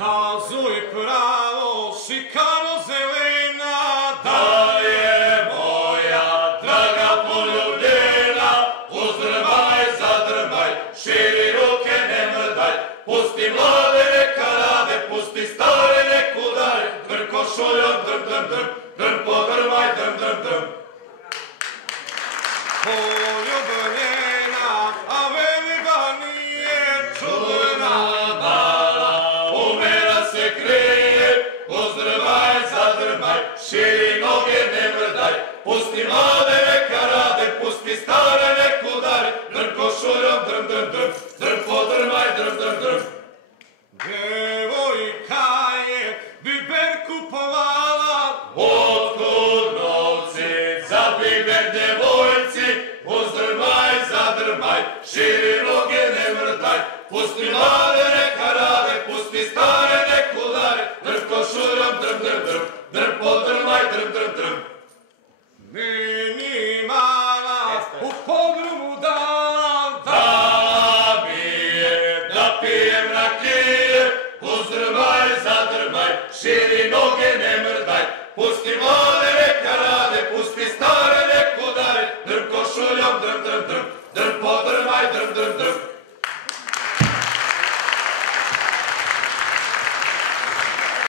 Kazuj pravo, šikaro zelena, da je moja draga poljubljena. Uzdrmaj, zadrmaj, širi ruke, ne mrdaj, pusti mlade neka rade, pusti stare nek udare, drm košuljom, drm, drm, drm, drm podrmaj, drm, drm, drm. poljubljena, a veli da nije čudna. Mala, umera se krije, uzdrmaj, zadrmaj, širi noge, ne mrdaj, pusti mlade neka rade, pusti stare nek udare, drm košuljom, drm, drm, drm, drm podrmaj, drm, drm, drm. Devojka je biber kupovala, Otkud novci za biber djevojci, uzdrmaj, zadrmaj, širi noge, ne mrdaj, pusti mlade neka rade, pusti stare nek udare, drm košuljom, drm, drm, drm, drm podrmaj, drm, drm, drm. meni mala u podrumu dala, Dala mi je da pijem rakije, uzdrmaj, zadrmaj, širi noge, ne mrdaj, pusti mlade neka rade, pusti stare nek udare, drm košuljom, drm, drm, drm, drm podrmaj, drm, drm, drm.